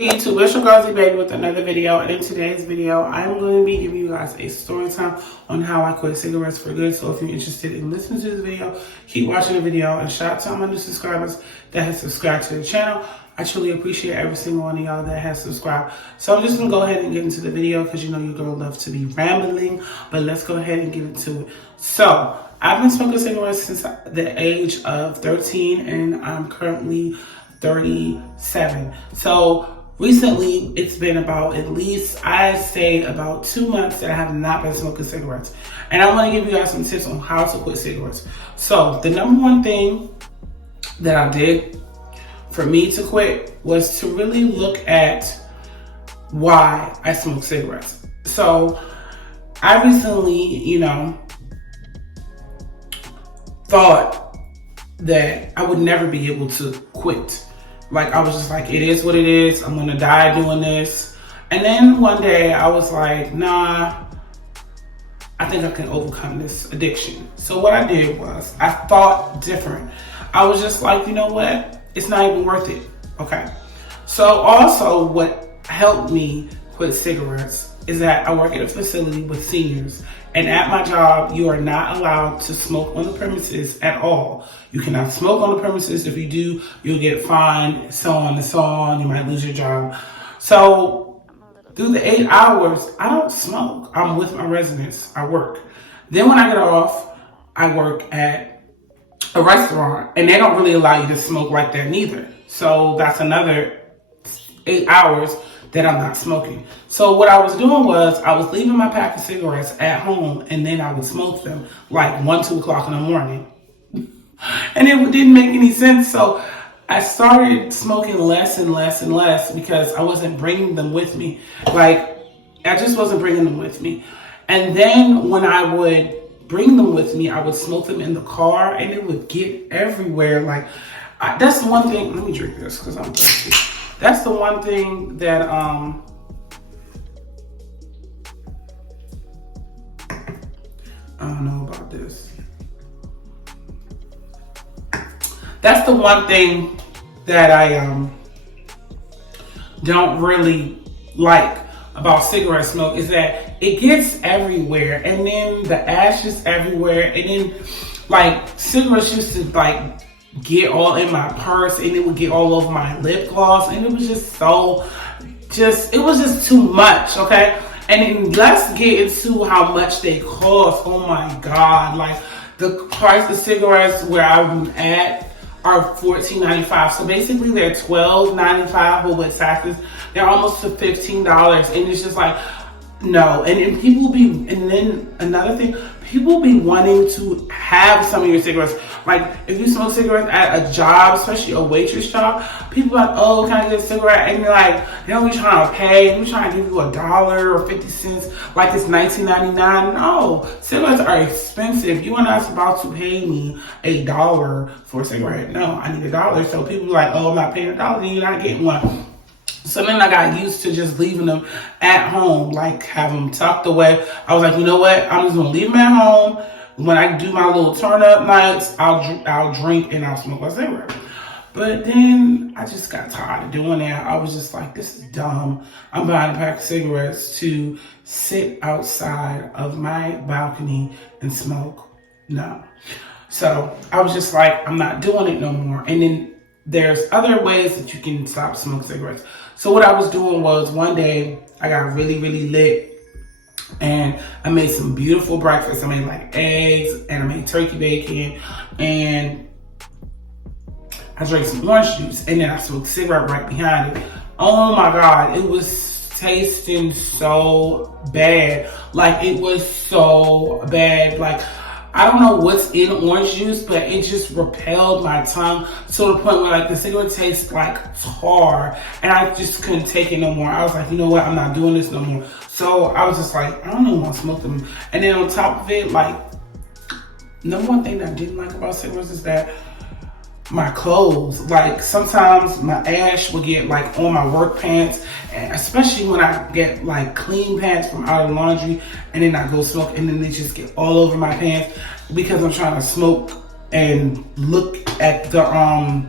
YouTube, it's your girl Z Baby with another video. And in today's video, I'm going to be giving you guys a story time on how I quit cigarettes for good. So if you're interested in listening to this video, keep watching the video. And shout out to all my new subscribers that have subscribed to the channel. I truly appreciate every single one of y'all that has subscribed. So I'm just going to go ahead and get into the video because you know your girl loves to be rambling. But let's go ahead and get into it. So I've been smoking cigarettes since the age of 13 and I'm currently 37. So recently, it's been about at least, I'd say about 2 months that I have not been smoking cigarettes. And I want to give you guys some tips on how to quit cigarettes. So the number one thing that I did for me to quit was to really look at why I smoke cigarettes. So I recently, thought that I would never be able to quit. Like, I was just like, it is what it is. I'm gonna die doing this. And then one day I was like, nah, I think I can overcome this addiction. So what I did was I thought different. I was just like, you know what? It's not even worth it. Okay. So also what helped me quit cigarettes is that I work at a facility with seniors. And at my job, you are not allowed to smoke on the premises at all. You cannot smoke on the premises. If you do, you'll get fined, so on and so on. You might lose your job. So through the 8 hours, I don't smoke. I'm with my residents. I work. Then when I get off, I work at a restaurant. And they don't really allow you to smoke like that neither. So that's another 8 hours that I'm not smoking. So what I was doing was I was leaving my pack of cigarettes at home and then I would smoke them like 1, 2 o'clock in the morning. And it didn't make any sense. So I started smoking less and less and less because I wasn't bringing them with me. Like, I just wasn't bringing them with me. And then when I would bring them with me, I would smoke them in the car and it would get everywhere. Like, that's the one thing. Let me drink this because I'm thirsty. That's the one thing that I don't know about this. That's the one thing that I don't really like about cigarette smoke is that it gets everywhere, and then the ash is everywhere, and then like cigarettes used to like get all in my purse and it would get all over my lip gloss, and it was it was just too much. Okay. And then let's get into how much they cost. Oh my God. Like, the price of cigarettes where I'm at are $14.95. So basically they're $12.95, but with taxes, they're almost to $15. And it's just like, no. And then another thing, people be wanting to have some of your cigarettes. Like, if you smoke cigarettes at a job, especially a waitress job, people are like, oh, can I get a cigarette? And you're like, they don't be trying to pay. They're trying to give you $1 or 50 cents like it's $19.99. No, cigarettes are expensive. You are not about to pay me $1 for a cigarette. No, I need $1. So people are like, oh, I'm not paying $1, then you're not getting one. So then I got used to just leaving them at home, like have them tucked away. I was like, you know what? I'm just gonna leave them at home. When I do my little turn up nights, I'll drink and I'll smoke a cigarette. But then I just got tired of doing that. I was just like, this is dumb. I'm buying a pack of cigarettes to sit outside of my balcony and smoke. No. So I was just like, I'm not doing it no more. And then there's other ways that you can stop smoking cigarettes. So what I was doing was one day I got really, really lit and I made some beautiful breakfast. I made like eggs and I made turkey bacon and I drank some orange juice and then I smoked a cigarette right behind it. Oh my God, it was tasting so bad. Like, it was so bad. Like, I don't know what's in orange juice, but it just repelled my tongue to the point where like the cigarette tastes like tar and I just couldn't take it no more. I was like, you know what? I'm not doing this no more. So I was just like, I don't even want to smoke them. And then on top of it, like, number one thing that I didn't like about cigarettes is that my clothes, like sometimes my ash will get like on my work pants, and especially when I get like clean pants from out of the laundry and then I go smoke and then they just get all over my pants because I'm trying to smoke and look at the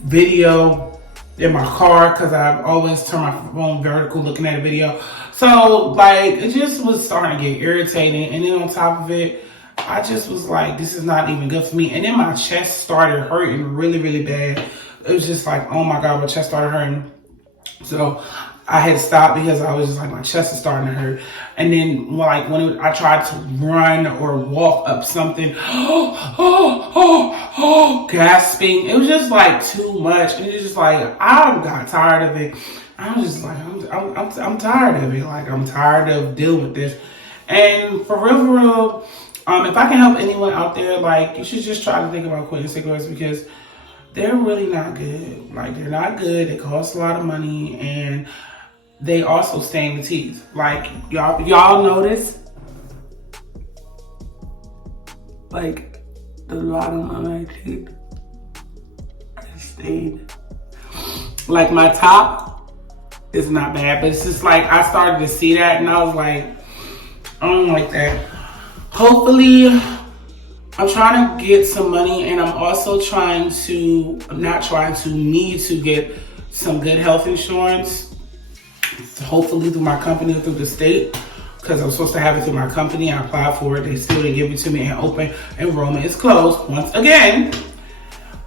video in my car because I always turn my phone vertical looking at a video. So like it just was starting to get irritating, and then on top of it, I just was like, this is not even good for me. And then my chest started hurting really, really bad. It was just like, oh my God, my chest started hurting. So I had to stop because I was just like, my chest is starting to hurt. And then like when I tried to run or walk up something, gasping. It was just like too much. And it was just like, I got tired of it. I was just like, I'm tired of it. Like, I'm tired of dealing with this. And for real, if I can help anyone out there, like, you should just try to think about quitting cigarettes because they're really not good. Like, they're not good. They cost a lot of money, and they also stain the teeth. Like, y'all notice? Like, the bottom of my teeth is stained. Like, my top is not bad, but it's just like, I started to see that, and I was like, I don't like that. Hopefully, I'm trying to get some money, and I'm also need to get some good health insurance. Hopefully through my company or through the state, because I'm supposed to have it through my company. I applied for it. They still didn't give it to me, and open enrollment is closed once again.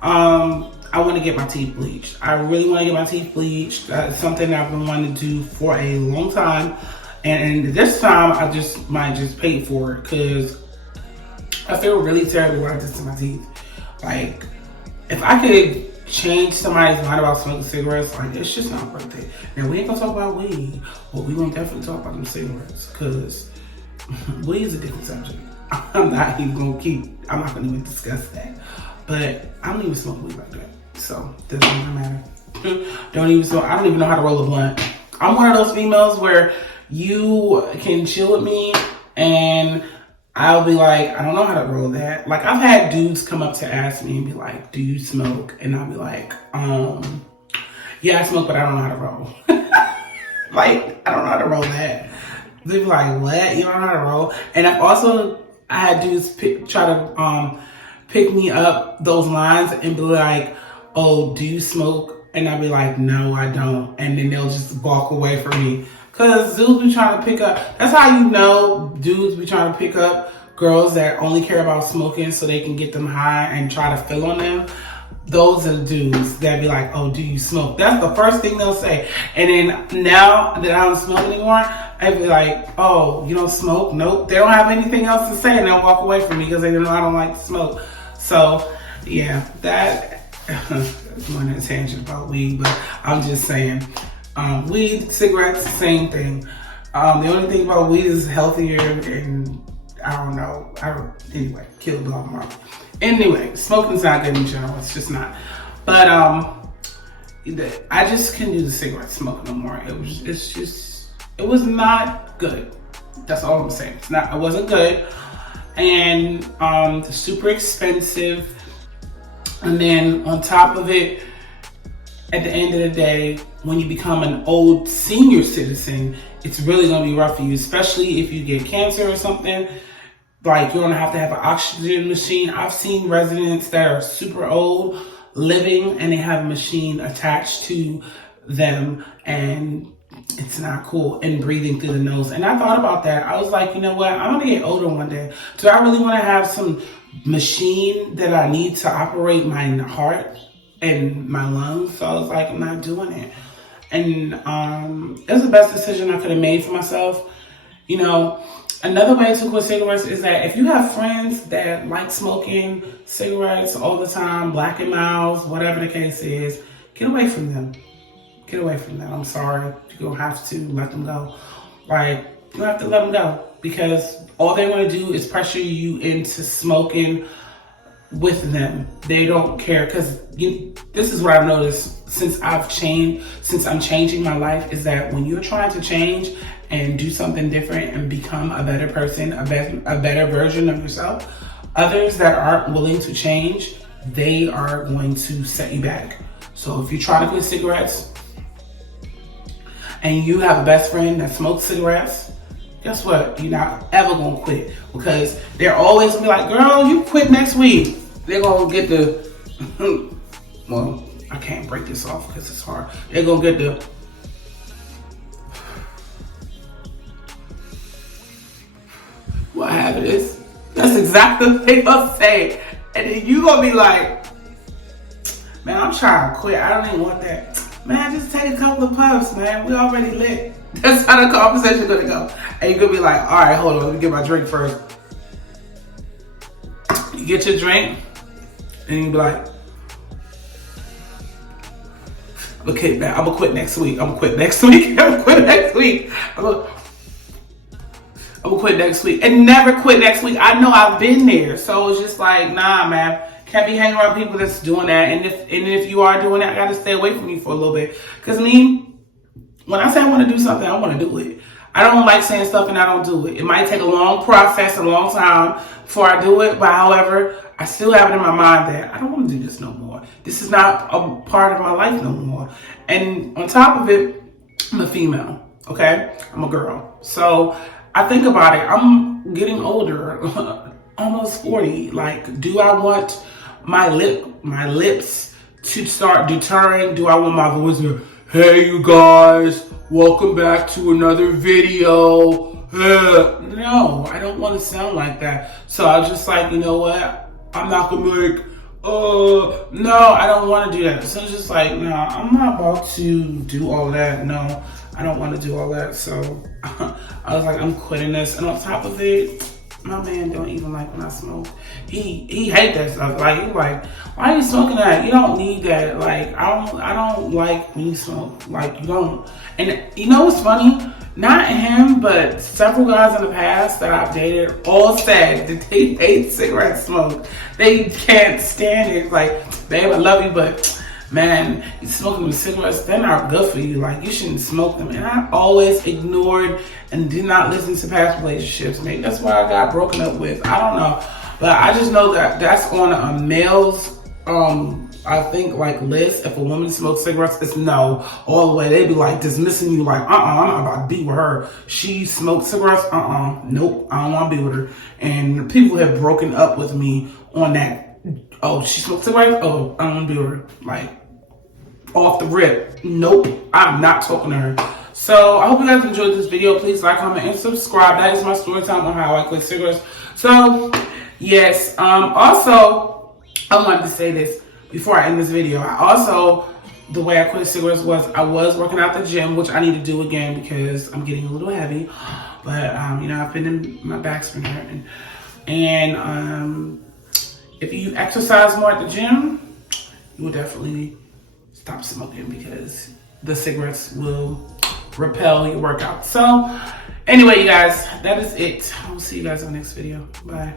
I want to get my teeth bleached. I really want to get my teeth bleached. That's something I've been wanting to do for a long time. And this time, I might just pay for it because I feel really terrible when I did to my teeth. Like, if I could change somebody's mind about smoking cigarettes, like, it's just not worth it. Now, we ain't gonna talk about weed, but we gonna definitely talk about them cigarettes because weed is a different subject. I'm not gonna even discuss that. But I don't even smoke weed like that, so it doesn't even matter. I don't even know how to roll a blunt. I'm one of those females where you can chill with me and I'll be like, I don't know how to roll that. Like, I've had dudes come up to ask me and be like, do you smoke? And I'll be like, yeah, I smoke, but I don't know how to roll. Like, I don't know how to roll that. They be like, what? You don't know how to roll? And I had dudes try to pick me up those lines and be like, oh, do you smoke? And I'll be like, no, I don't. And then they'll just walk away from me. Because dudes be trying to pick up, that's how you know dudes be trying to pick up girls that only care about smoking so they can get them high and try to fill on them. Those are the dudes that be like, oh, do you smoke? That's the first thing they'll say. And then now that I don't smoke anymore, I'd be like, oh, you don't smoke? Nope. They don't have anything else to say and they'll walk away from me because they know I don't like to smoke. So, yeah, that's more than a tangent about weed, but I'm just saying. Weed, cigarettes, same thing. The only thing about weed is healthier and I don't know. Anyway, kill the dog tomorrow. Anyway, smoking's not good in general. It's just not. But I just couldn't do the cigarette smoke no more. It was not good. That's all I'm saying. It wasn't good. And super expensive. And then on top of it, at the end of the day, when you become an old senior citizen, it's really gonna be rough for you, especially if you get cancer or something. Like, you're gonna have to have an oxygen machine. I've seen residents that are super old living and they have a machine attached to them and it's not cool, and breathing through the nose. And I thought about that. I was like, you know what? I'm gonna get older one day. Do I really wanna have some machine that I need to operate my heart and my lungs? So I was like, I'm not doing it. And it was the best decision I could have made for myself. You know, another way to quit cigarettes is that if you have friends that like smoking cigarettes all the time, Black and Milds, whatever the case is, get away from them. Get away from them. I'm sorry. You're going to have to let them go. Like, you have to let them go because all they want to do is pressure you into smoking with them. They don't care because this is what I've noticed since I'm changing my life is that when you're trying to change and do something different and become a better person, a better version of yourself, others that aren't willing to change, they are going to set you back. So if you try to quit cigarettes and you have a best friend that smokes cigarettes, guess what? You're not ever gonna quit because they're always gonna be like, girl, you quit next week. They're gonna get the, well, I can't break this off because it's hard. They're gonna get the what happened is that's exactly what they gonna say. And then you gonna be like, man, I'm trying to quit. I don't even want that. Man, just take a couple of puffs, man. We already lit. That's how the conversation gonna go. And you're gonna be like, all right, hold on, let me get my drink first. You get your drink, and you be like, okay, man, I'm gonna quit next week. I'm gonna quit next week. I'm gonna quit next week. I'm gonna quit next week. And never quit next week. I know I've been there. So it's just like, nah, man. Can't be hanging around people that's doing that. And if you are doing that, I gotta stay away from you for a little bit. Cause me, when I say I wanna do something, I wanna do it. I don't like saying stuff and I don't do it. It might take a long process, a long time before I do it. But however, I still have it in my mind that I don't want to do this no more. This is not a part of my life no more. And on top of it, I'm a female, okay? I'm a girl. So I think about it. I'm getting older, almost 40. Like, do I want my lips to start deterring? Do I want my voice to, hey, you guys, welcome back to another video. No, I don't want to sound like that. So I was just like, you know what? I'm not gonna be like, no, I don't want to do that. So it's just like, no, I'm not about to do all that. No, I don't want to do all that. So I was like, I'm quitting this. And on top of it, my man don't even like when I smoke. He hate that stuff. Like, he's like, why are you smoking that? You don't need that. Like, I don't like when you smoke. Like, you don't. And you know what's funny? Not him, but several guys in the past that I've dated all said that they hate cigarette smoke. They can't stand it. Like, babe, I love you, but man, you smoking them cigarettes, they're not good for you. Like, you shouldn't smoke them. And I always ignored and did not listen to past relationships. Maybe that's why I got broken up with. I don't know. But I just know that that's on a male's, I think, like, list. If a woman smokes cigarettes, it's no. All the way. They'd be like dismissing you like, I'm not about to be with her. She smokes cigarettes? Nope, I don't want to be with her. And people have broken up with me on that. Oh, she smokes cigarettes? Oh, I don't want to be with her. Like, off the rip. Nope, I'm not talking to her. So I hope you guys enjoyed this video. Please like, comment, and subscribe. That is my story time on how I quit cigarettes. So yes, also I wanted to say this before I end this video. The way I quit cigarettes was I was working out the gym, which I need to do again because I'm getting a little heavy. But you know, I've been in, my back's been hurting. And if you exercise more at the gym, you will definitely stop smoking because the cigarettes will repel your workout. So anyway, you guys, that is it. I will see you guys in the next video. Bye.